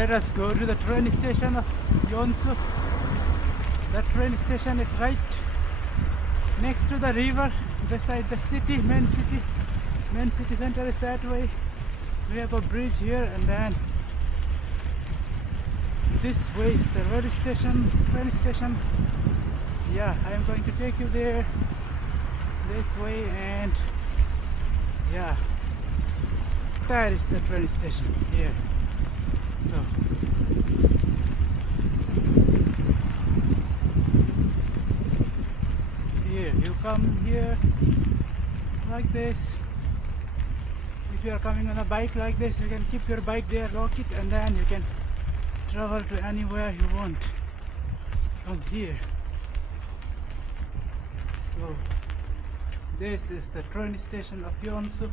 let us go to the train station of Yeonsu. The train station is right next to the river, beside the city, main city. Main city center is that way. We have a bridge here, and then this way is the road station, train station. Yeah, I am going to take you there this way, and yeah, that is the train station here. So here you come here like this. If you are coming on a bike like this, you can keep your bike there, lock it, and then you can travel to anywhere you want from here. So this is the train station of Yeonsu.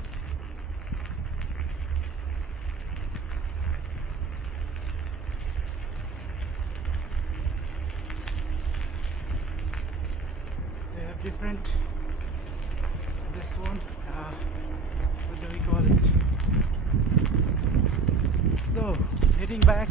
They have different, this one, what do we call it? So heading back.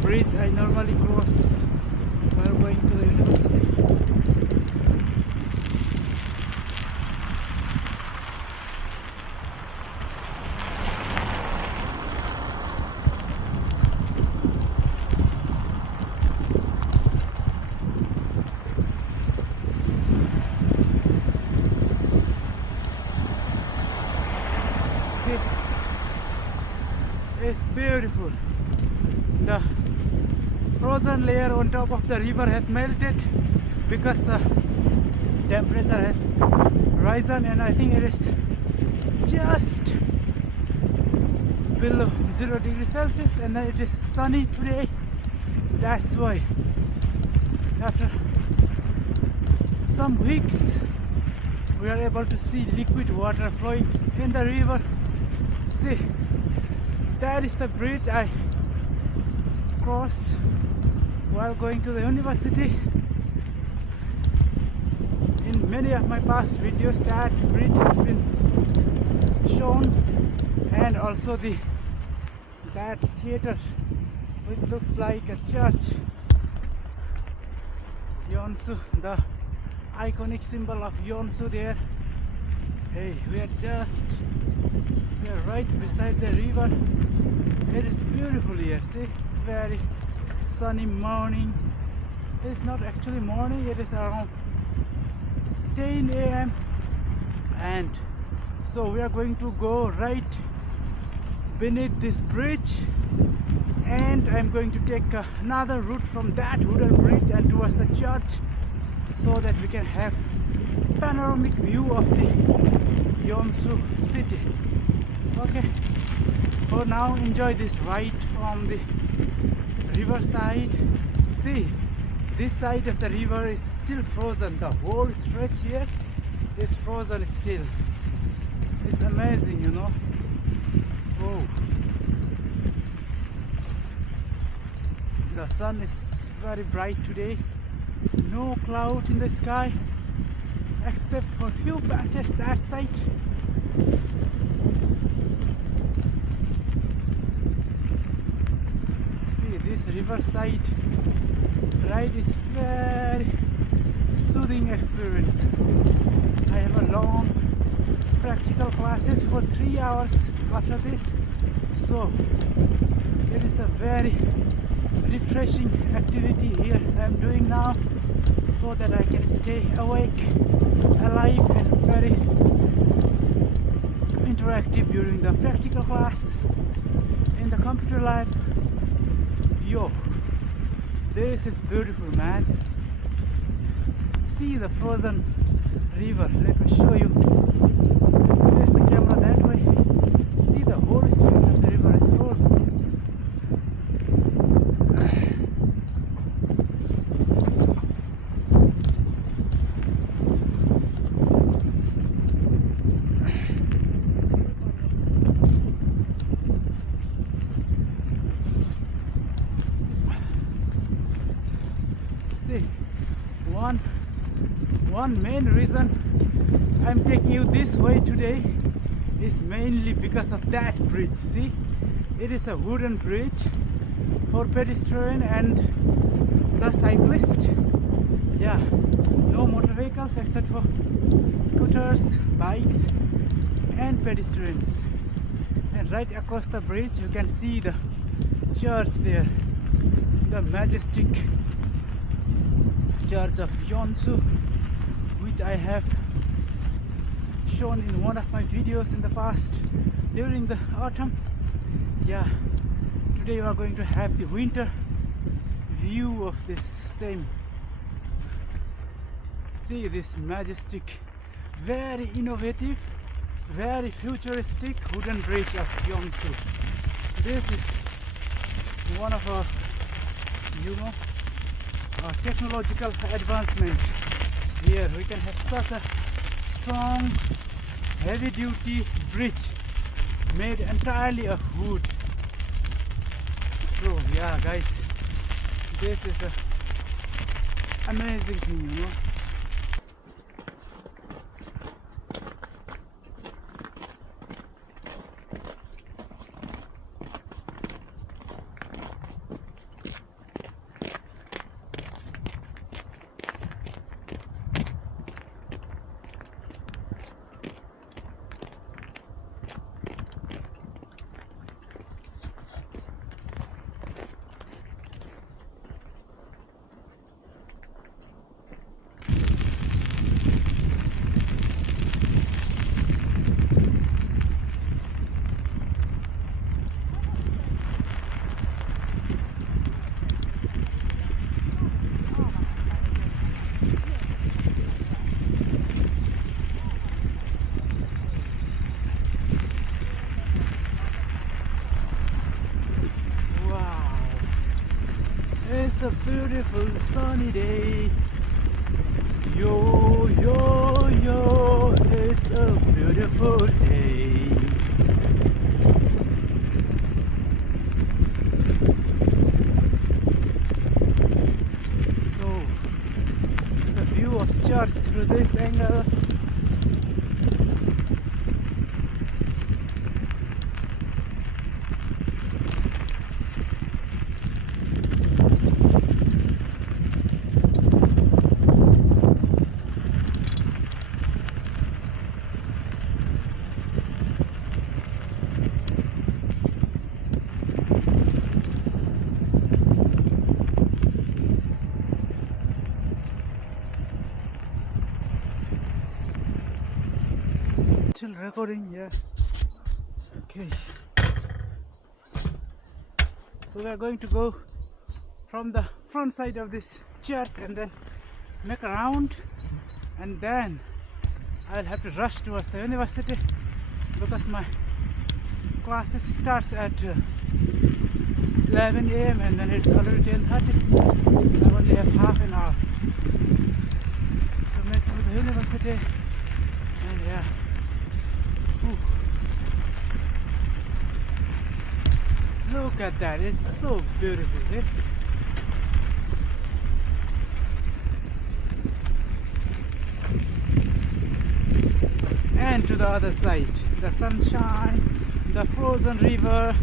Bridge I normally cross while going to the university. See, it's beautiful. The frozen layer on top of the river has melted because the temperature has risen, and I think it is just below 0 degrees Celsius, and it is sunny today. That's why after some weeks we are able to see liquid water flowing in the river. See, that is the bridge I cross while going to the university. In many of my past videos that bridge has been shown, and also that theater which looks like a church, Yeonsu, the iconic symbol of Yeonsu there. Hey, we are right beside the river. It is beautiful here. See, very sunny morning. It's not actually morning, it is around 10 a.m. and so we are going to go right beneath this bridge, and I'm going to take another route from that wooden bridge and towards the church, so that we can have panoramic view of the Yeonsu city. Okay, for now enjoy this ride from the riverside. See, this side of the river is still frozen. The whole stretch here is frozen still. It's amazing, you know. Oh, the sun is very bright today. No cloud in the sky except for few patches that side. See, this riverside ride is very soothing experience. I have a long practical classes for 3 hours after this, so it is a very refreshing activity here I am doing now, so that I can stay awake, alive, and very interactive during the practical class in the computer lab. Yo, this is beautiful, man. See the frozen river. Let me show you. Face the camera that way. See, the whole streets of the river is frozen. See, one main reason I'm taking you this way today is mainly because of that bridge. See, it is a wooden bridge for pedestrian and the cyclist. Yeah, no motor vehicles except for scooters, bikes, and pedestrians. And right across the bridge you can see the church there, the majestic Church of Yeonsu, which I have shown in one of my videos in the past during the autumn. Yeah, today we are going to have the winter view of this same. See this majestic, very innovative, very futuristic wooden bridge of Yeonsu. This is one of our, technological advancement. Here we can have such a strong, heavy-duty bridge made entirely of wood. So yeah, guys, this is a amazing thing, It's a beautiful sunny day. Yo, yo, yo, it's a beautiful day. So, the view of church through this angle. Still recording, yeah. Okay. So we are going to go from the front side of this church and then make a round, and then I'll have to rush towards the university because my classes starts at 11 a.m. and then it's already 10:30. I only have half an hour to make it to the university, and yeah. Ooh. Look at that, it's so beautiful, eh? And to the other side, the sunshine, the frozen river,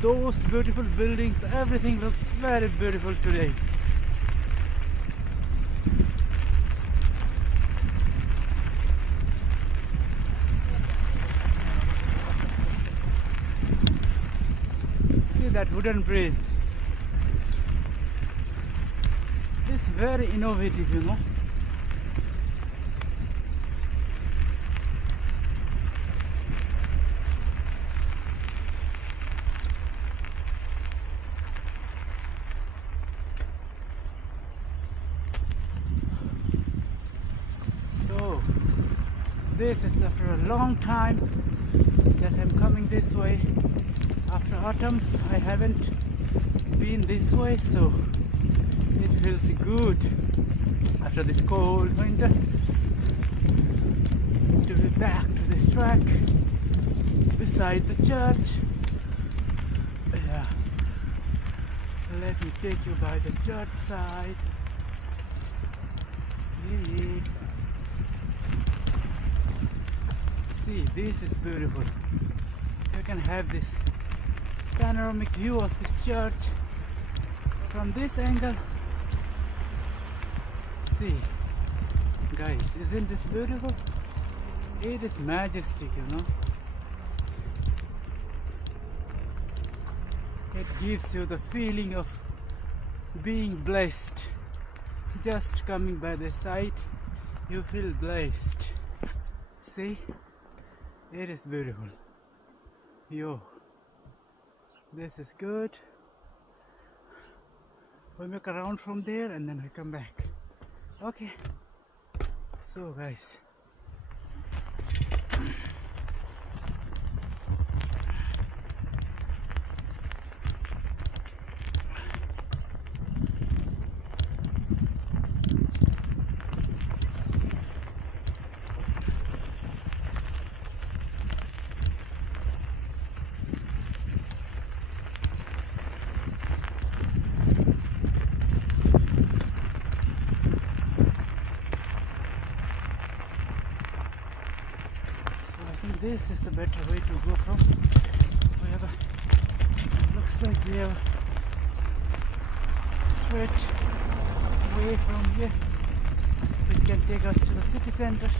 those beautiful buildings, everything looks very beautiful today. that wooden bridge. It's very innovative, you know. So this is after a long time that I'm coming this way. After autumn I haven't been this way, so it feels good after this cold winter to be back to this track beside the church. Yeah, let me take you by the church side. Yeah. See, this is beautiful. You can have this panoramic view of this church from this angle. See, guys, isn't this beautiful? It is majestic, you know. It gives you the feeling of being blessed. Just coming by the site, you feel blessed. See, it is beautiful. Yo, this is good. We make around from there and then we come back. Okay, so guys, this is the better way to go from. We have a, looks like we have a straight way from here which can take us to the city center.